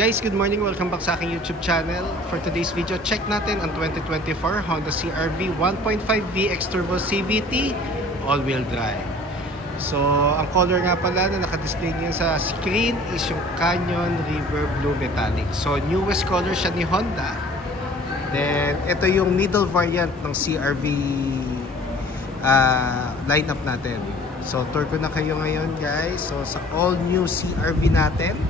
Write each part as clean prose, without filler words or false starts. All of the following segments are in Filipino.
Guys, good morning. Welcome back sa aking YouTube channel. For today's video, check natin ang 2024 Honda CR-V 1.5 VX Turbo CVT all-wheel drive. So, ang color nga pala na naka-display niya sa screen is yung Canyon River Blue Metallic. So, newest color siya ni Honda. Then, ito yung middle variant ng CR-V lineup natin. So, tour ko na kayo ngayon, guys. So, sa all-new CR-V natin.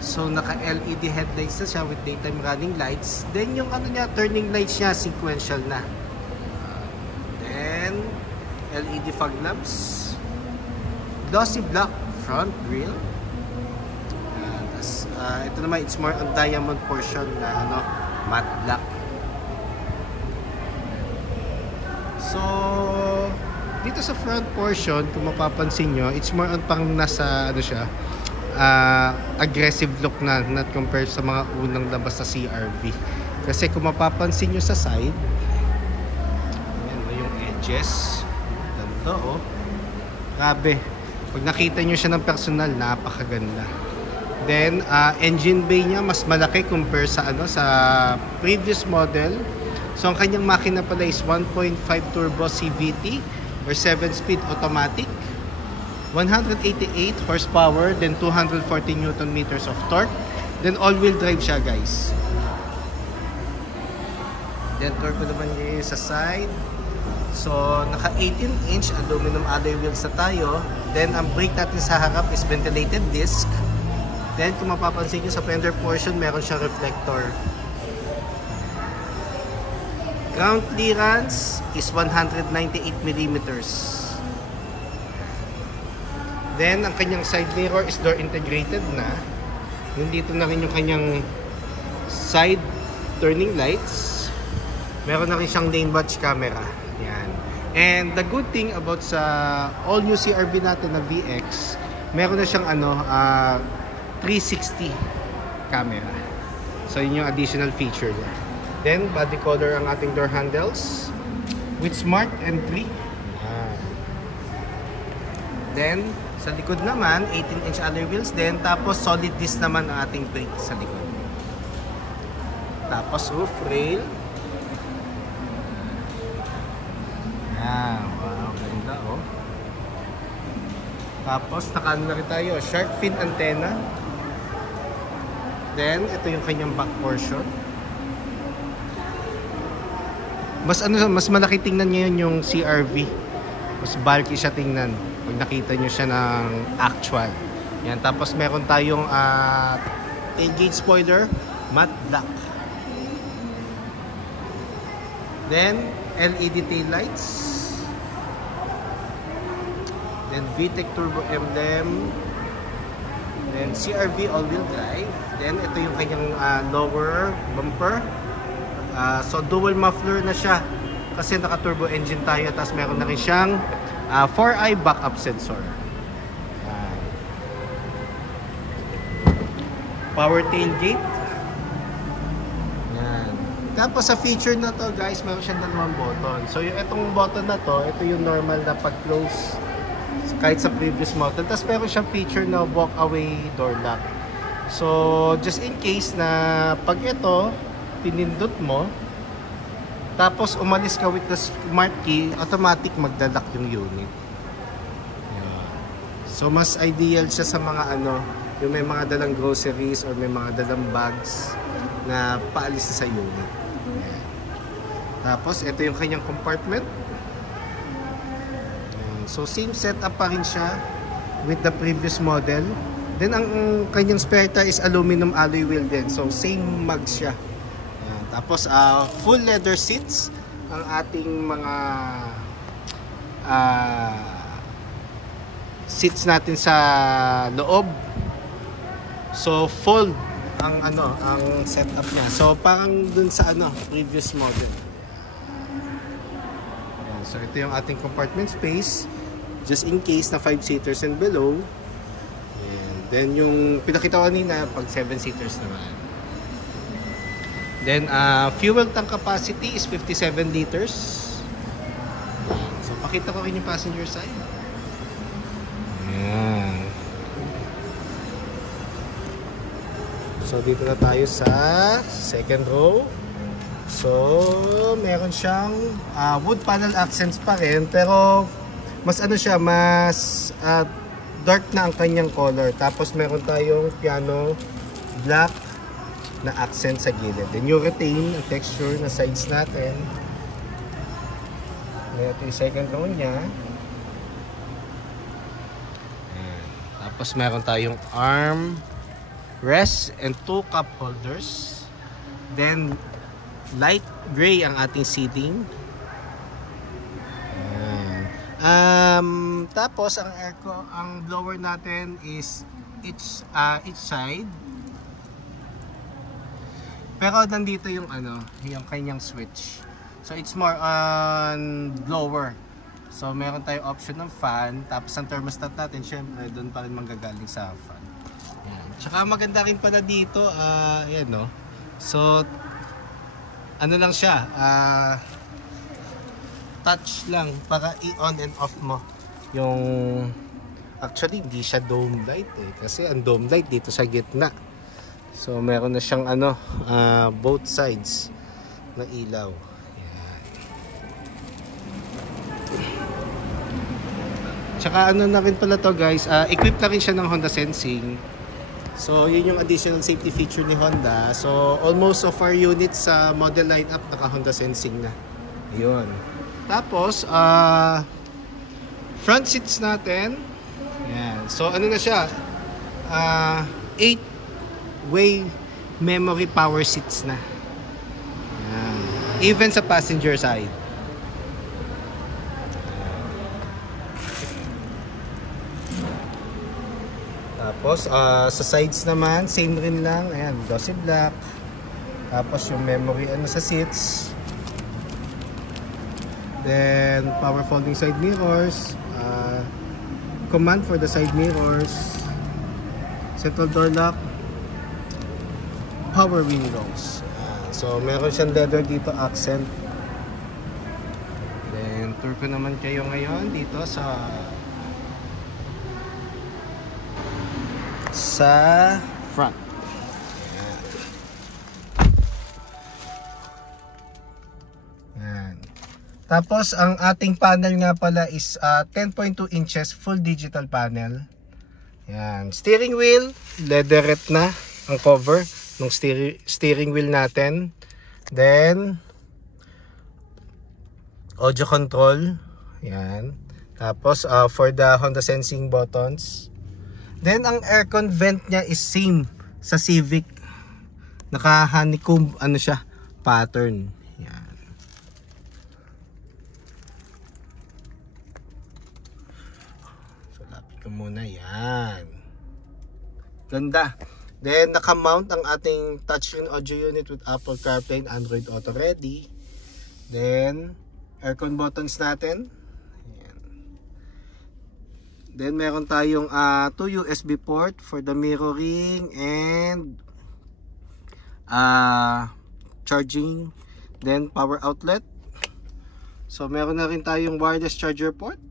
So, naka-LED headlights na siya with daytime running lights. Then, yung ano niya, turning lights niya, sequential na. Then, LED fog lamps. Glossy black front grille. Ito naman, it's more on diamond portion na ano, matte black. So, dito sa front portion, kung mapapansin nyo, it's more on pang nasa, ano siya, aggressive look na, not compared sa mga unang labas sa CR-V. Kasi kung mapapansin nyo sa side, ayan o yung edges, ganito oh, grabe, pag nakita nyo siya ng personal, napakaganda. Then engine bay niya mas malaki compare sa ano, sa previous model. So ang kanyang makina pala is 1.5 turbo CVT or 7-speed automatic, 188 horsepower, then 240 Newton meters of torque. Then all-wheel drive siya, guys. Then torque ko naman niya sa side. So naka 18-inch aluminum alloy wheels na tayo. Then ang brake natin sa harap is ventilated disc. Then kung mapapansin nyo sa fender portion, meron siyang reflector. Ground clearance is 198 millimeters. Then, ang kanyang side mirror is door integrated na. Nandito na rin yung kanyang side turning lights. Meron na rin siyang lane watch camera. Yan. And the good thing about sa all new CR-V natin na VX, meron na siyang ano, 360 camera. So, yun yung additional feature niya. Then, body color ang ating door handles with smart entry. Then, sa likod naman, 18-inch alloy wheels din. Tapos, solid disc naman ang ating brake sa likod. Tapos, roof rail. Ayan. Wow, ganda oh. Tapos, nakaano na rin tayo, shark fin antenna. Then, ito yung kanyang back portion. Mas malaki tingnan ngayon yung CR-V. Mas bulky siya tingnan pag nakita nyo siya ng actual. Yan. Tapos meron tayong tailgate spoiler, matte black. Then LED tail lights. Then VTEC turbo emblem. Then CR-V all-wheel drive. Then ito yung kanyang lower bumper. So dual muffler na siya kasi naka-turbo engine tayo. Tapos meron na rin siyang 4i backup sensor. Power tailgate. Yan. Tapos sa feature na to, guys, meron siyang dalawang button. So yung itong button na to, ito yung normal na pag-close kahit sa previous model. Tapos meron siyang feature na walk away door lock. So just in case na pag ito pinindot mo, tapos umalis ka with the smart key, automatic magdalock yung unit. So mas ideal siya sa mga ano, yung may mga dalang groceries or may mga dalang bags na paalis na sa unit. Tapos ito yung kanyang compartment. So same setup pa rin siya with the previous model. Then ang kanyang spare tire is aluminum alloy wheel din. So same mag siya. Tapos full leather seats ang ating mga seats natin sa loob. So fold ang ano, ang setup niya. So parang dun sa ano, previous model. So ito yung ating compartment space just in case na 5-seaters and below. Then yung pinakita ko kanina pag 7-seaters naman. Then, fuel tank capacity is 57 liters. So, pakita ko rin yung passenger side. Ayan. So dito na tayo sa second row. So meron siyang wood panel accents pa rin, pero mas ano siya, mas dark na ang kanyang color. Tapos meron tayong piano black na accent sa gilid. Then you retain ang texture na sides natin. Ito yung second row niya. Tapos meron tayong arm rest and 2 cup holders. Then light gray ang ating seating. Tapos ang aircon, ang blower natin is each side. Pero nandito yung yung kanyang switch. So it's more on blower. So meron tayong option ng fan, tapos ang thermostat natin syempre doon pa rin manggagaling sa fan. Yan. Tsaka maganda rin pala dito, ayan no. So ano lang siya, touch lang para i-on and off mo yung, actually hindi siya dome light kasi ang dome light dito sa gitna. So meron na siyang both sides na ilaw. Yan. Tsaka na rin pala to guys, equipped na rin siya ng Honda Sensing. So yun yung additional safety feature ni Honda. So almost of our units sa model lineup naka Honda Sensing na. Ayun. Tapos, front seats natin. Yan. So, ano na siya? 8-way memory power seats na. Yan. Even sa passenger side. Tapos, sa sides naman, same rin lang. Ayan, glossy black. Tapos, yung memory sa seats. Then power folding side mirrors, command for the side mirrors, central door lock, power windows. So meron siyang leather dito accent. Then tour ko naman kayo ngayon dito sa front. Tapos, ang ating panel nga pala is 10.2 inches full digital panel. Yan. Steering wheel, leatherette na ang cover ng steering wheel natin. Then, audio control. Yan. Tapos, for the Honda Sensing buttons. Then, ang aircon vent niya is same sa Civic. Naka-honeycomb, siya, pattern. Yan. Muna yan, ganda. Then naka-mount ang ating touchscreen audio unit with Apple CarPlay and Android Auto ready. Then aircon buttons natin. Ayan. Then meron tayong 2 USB port for the mirroring and charging. Then power outlet. So meron na rin tayong wireless charger port.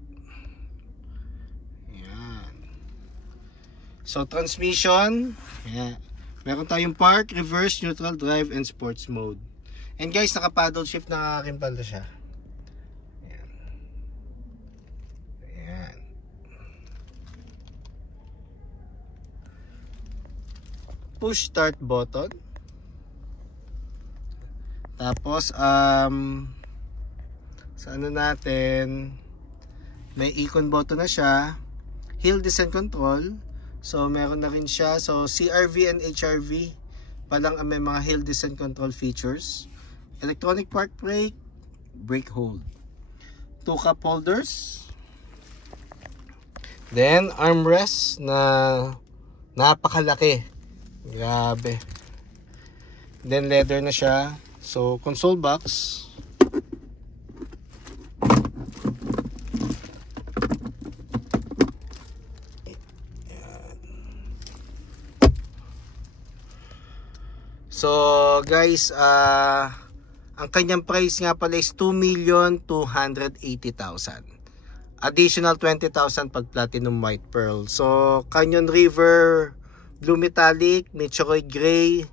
So transmission, meron tayong park, reverse, neutral, drive, and sports mode. And guys, naka paddle shift na rin pala siya. Ayan. Ayan. Push start button. Tapos sa natin, may icon button na siya. Hill descent control. So meron na rin siya. So CRV and HRV palang may mga hill descent control features. Electronic park brake, brake hold. 2 cup holders. Then armrest na napakalaki. Grabe. Then leather na siya. So console box. So guys, ang kanyang price nga pala is 2,280,000. Additional 20,000 pag platinum white pearl. So Canyon River Blue Metallic, Meteoroid Gray,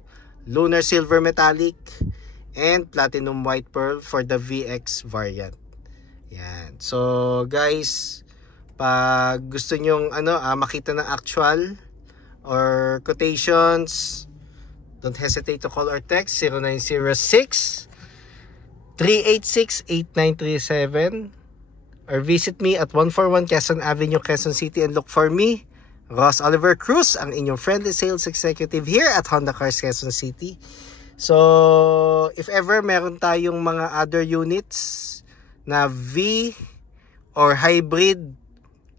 Lunar Silver Metallic, and Platinum White Pearl for the VX variant. Yan. So guys, pag gusto nyong makita ng actual or quotations, don't hesitate to call or text 0906 386-8937 or visit me at 141 Quezon Avenue, Quezon City, and look for me, Ross Oliver Cruz, ang inyong friendly sales executive here at Honda Cars Quezon City. So if ever meron tayong mga other units na V or hybrid,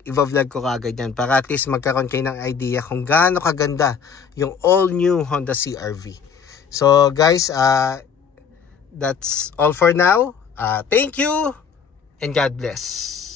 i-vlog ko kagad yan para at least magkaroon kayo ng idea kung gaano kaganda yung all new Honda CR-V. So guys, that's all for now. Thank you and God bless.